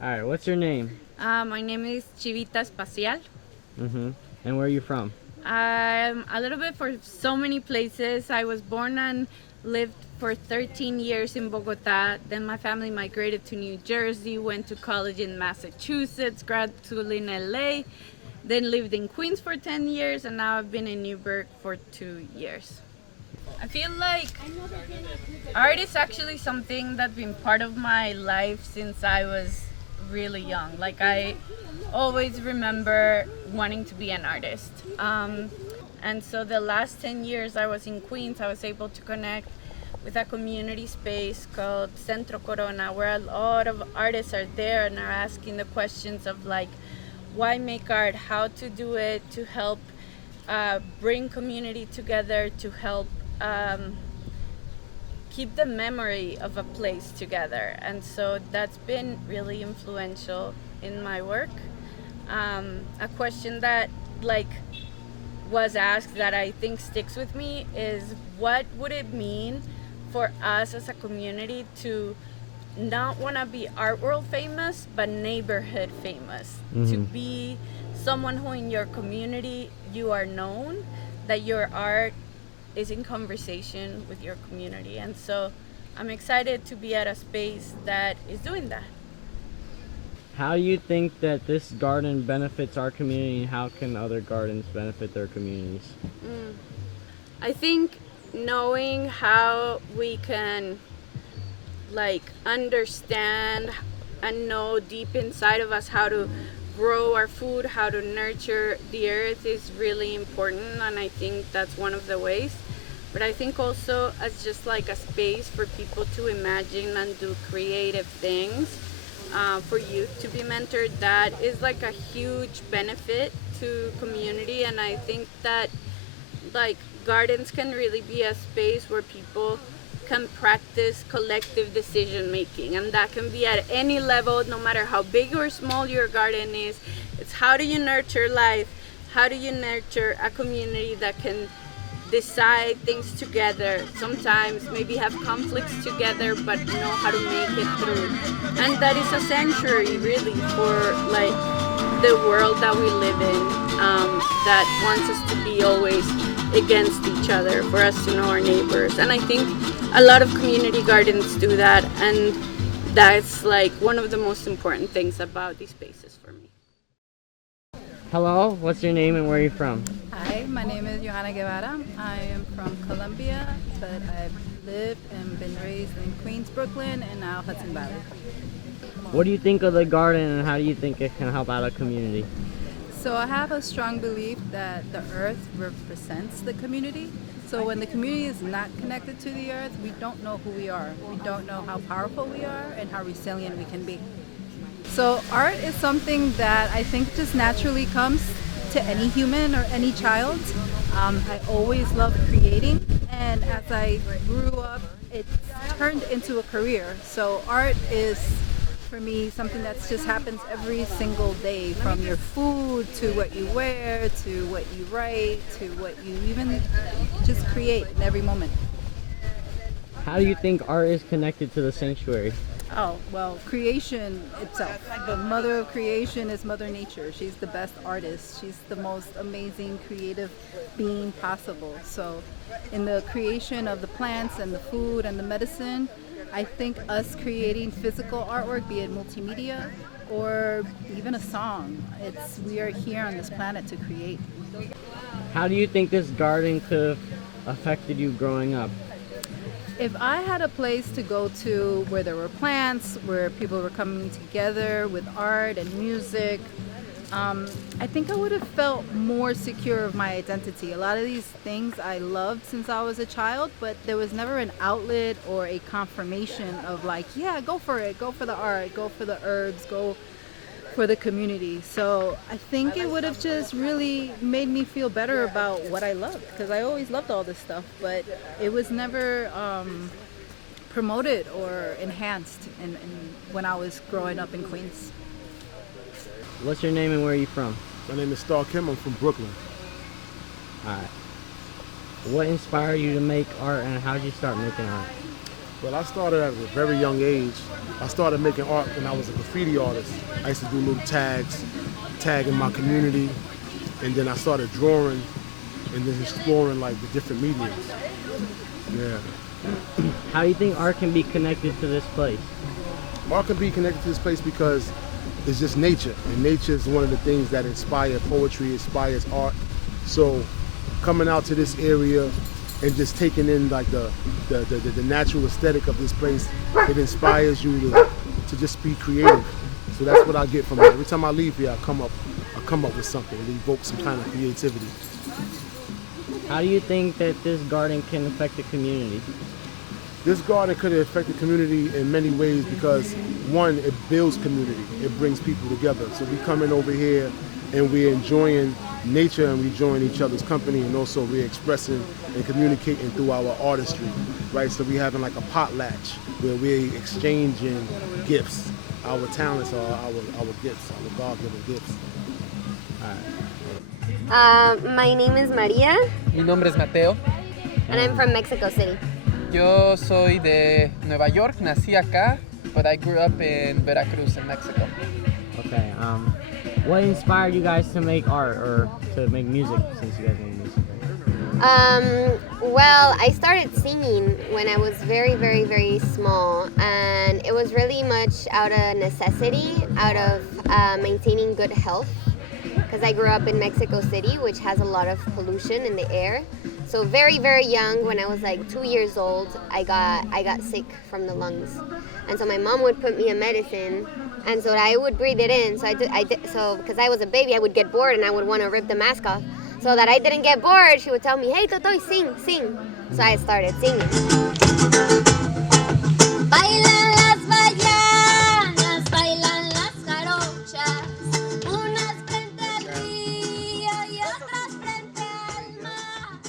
All right, what's your name? My name is Chivita Espacial. Mm-hmm. And where are you from? I'm a little bit for so many places. I was born and lived for 13 years in Bogota. Then my family migrated to New Jersey, went to college in Massachusetts, grad school in LA, then lived in Queens for 10 years, and now I've been in Newburgh for 2 years. I feel like art is actually something that's been part of my life since I was really young. Like, I always remember wanting to be an artist. And so the last 10 years I was in Queens, I was able to connect with a community space called Centro Corona, where a lot of artists are there and are asking the questions of like, why make art, how to do it, to help bring community together, to help keep the memory of a place together. And so that's been really influential in my work. A question that like was asked that I think sticks with me is, what would it mean for us as a community to not want to be art world famous but neighborhood famous, to Mm-hmm. be someone who in your community you are known, that your art is in conversation with your community. And so I'm excited to be at a space that is doing that. How do you think that this garden benefits our community, and how can other gardens benefit their communities? Mm. I think knowing how we can like understand and know deep inside of us how to grow our food, how to nurture the earth is really important, and I think that's one of the ways. But I think also as just like a space for people to imagine and do creative things, for youth to be mentored, that is like a huge benefit to community. And I think that like gardens can really be a space where people can practice collective decision making, and that can be at any level, no matter how big or small your garden is. It's how do you nurture life, how do you nurture a community that can decide things together, sometimes maybe have conflicts together, but know how to make it through. And that is a sanctuary really for like the world that we live in, that wants us to be always against each other, for us to know our neighbors. And I think a lot of community gardens do that, and that's like one of the most important things about these spaces for me. Hello, what's your name and where are you from? Hi, my name is Johanna. I am from Colombia, but I've lived and been raised in Queens, Brooklyn, and now Hudson Valley. What do you think of the garden, and how do you think it can help out a community? So I have a strong belief that the earth represents the community. So when the community is not connected to the earth, we don't know who we are. We don't know how powerful we are and how resilient we can be. So art is something that I think just naturally comes to any human or any child. I always loved creating, and as I grew up, it turned into a career. So art is, for me, something that just happens every single day, from your food to what you wear to what you write to what you even just create in every moment. How do you think art is connected to the sanctuary? Oh, well, creation itself. The mother of creation is Mother Nature. She's the best artist. She's the most amazing creative being possible. So, in the creation of the plants and the food and the medicine, I think us creating physical artwork, be it multimedia or even a song, we are here on this planet to create. How do you think this garden could have affected you growing up? If I had a place to go to where there were plants, where people were coming together with art and music, I think I would have felt more secure of my identity. A lot of these things I loved since I was a child, but there was never an outlet or a confirmation of like, yeah, go for it, go for the art, go for the herbs, go for the community. So I think it would have just really made me feel better about what I loved, because I always loved all this stuff, but it was never promoted or enhanced when I was growing up in Queens. What's your name and where are you from? My name is StarKim. I'm from Brooklyn. All right. What inspired you to make art, and how did you start making art? Well, I started at a very young age. I started making art when I was a graffiti artist. I used to do little tags, tagging my community, and then I started drawing and then exploring like the different mediums. Yeah. How do you think art can be connected to this place? Art can be connected to this place because it's just nature, and nature is one of the things that inspire poetry, inspires art. So coming out to this area and just taking in like the natural aesthetic of this place, it inspires you to just be creative. So that's what I get from it. Every time I leave here, I come up with something. It evokes some kind of creativity. How do you think that this garden can affect the community? This garden could affect the community in many ways because, one, it builds community. It brings people together. So we come in over here and we're enjoying nature and we're enjoying each other's company, and also we're expressing and communicating through our artistry, right? So we're having like a potlatch where we're exchanging gifts. Our talents are our gifts, our God-given gifts. My name is Maria, Mi nombre es Mateo. and I'm from Mexico City. Yo soy de Nueva York, nací acá, but I grew up in Veracruz, in Mexico. Okay. What inspired you guys to make art or to make music, since you guys make music? Well, I started singing when I was very, very, very small, and it was really much out of necessity, out of maintaining good health, because I grew up in Mexico City, which has a lot of pollution in the air. So very, very young, when I was like 2 years old, I got sick from the lungs, and so my mom would put me a medicine, and so I would breathe it in. So because I was a baby, I would get bored and I would want to rip the mask off. So that I didn't get bored, she would tell me, "Hey, Totoy, sing, sing." So I started singing. Bailan las bayanas, bailan las jarochas, unas frente al río y otras frente al mar.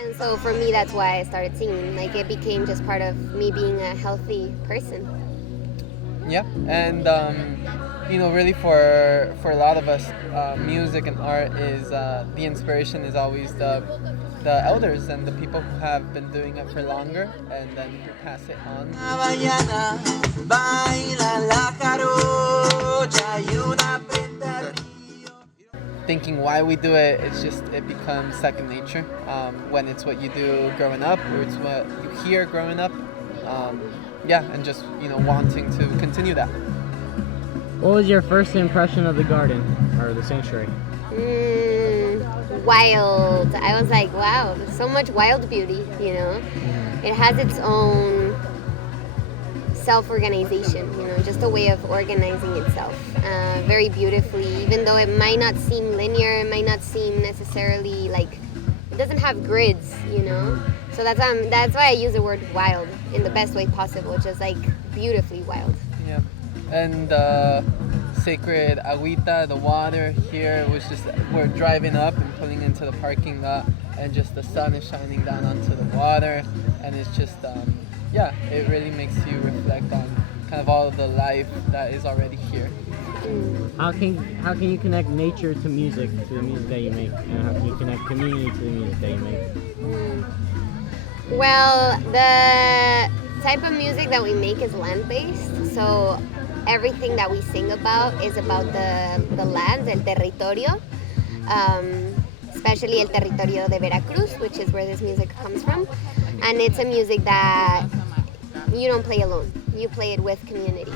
And so for me, that's why I started singing. Like, it became just part of me being a healthy person. Yeah, and really for a lot of us, music and art is the inspiration is always the elders and the people who have been doing it for longer, and then you pass it on. Thinking why we do it, it becomes second nature when it's what you do growing up, or it's what you hear growing up. And just wanting to continue that. What was your first impression of the garden or the sanctuary? Wild. I was like, wow, there's so much wild beauty, It has its own self-organization, just a way of organizing itself very beautifully, even though it might not seem linear, it might not seem necessarily like, it doesn't have grids, So that's why I use the word wild in the best way possible, just like beautifully wild. Yeah, and sacred agüita, the water here was just, we're driving up and pulling into the parking lot, and just the sun is shining down onto the water, and it's just, it really makes you reflect on kind of all of the life that is already here. How can you connect nature to the music that you make, and how can you connect community to the music that you make? Well, the type of music that we make is land-based, so everything that we sing about is about the land, el territorio, especially el territorio de Veracruz, which is where this music comes from. And it's a music that you don't play alone, you play it with community.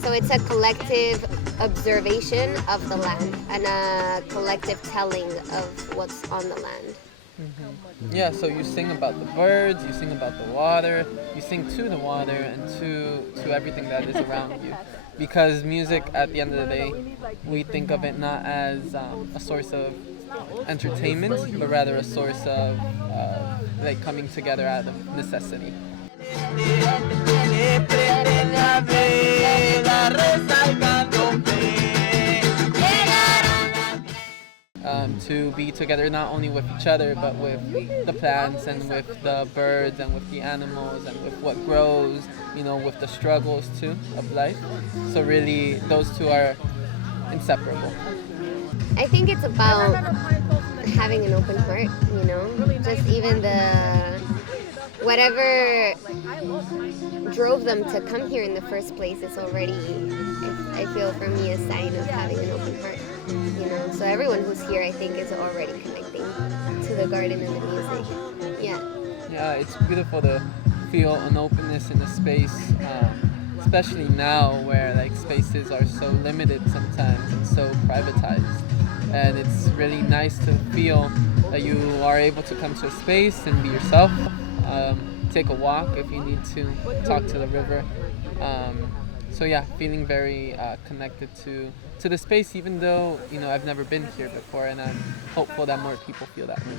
So it's a collective observation of the land and a collective telling of what's on the land. Mm-hmm. Yeah, so you sing about the birds, you sing about the water, you sing to the water and to everything that is around you. Because music, at the end of the day, we think of it not as a source of entertainment, but rather a source of like coming together out of necessity. To be together not only with each other, but with the plants and with the birds and with the animals and with what grows, with the struggles too of life. So really, those two are inseparable. I think it's about having an open heart, just even whatever drove them to come here in the first place is already, I feel for me, a sign of having an open heart. You know, so everyone who's here, I think, is already connecting to the garden and the music. Yeah. Yeah, it's beautiful to feel an openness in the space, especially now where like spaces are so limited sometimes and so privatized. And it's really nice to feel that you are able to come to a space and be yourself, take a walk if you need to, talk to the river. So yeah, feeling very connected to the space, even though, you know, I've never been here before, and I'm hopeful that more people feel that way.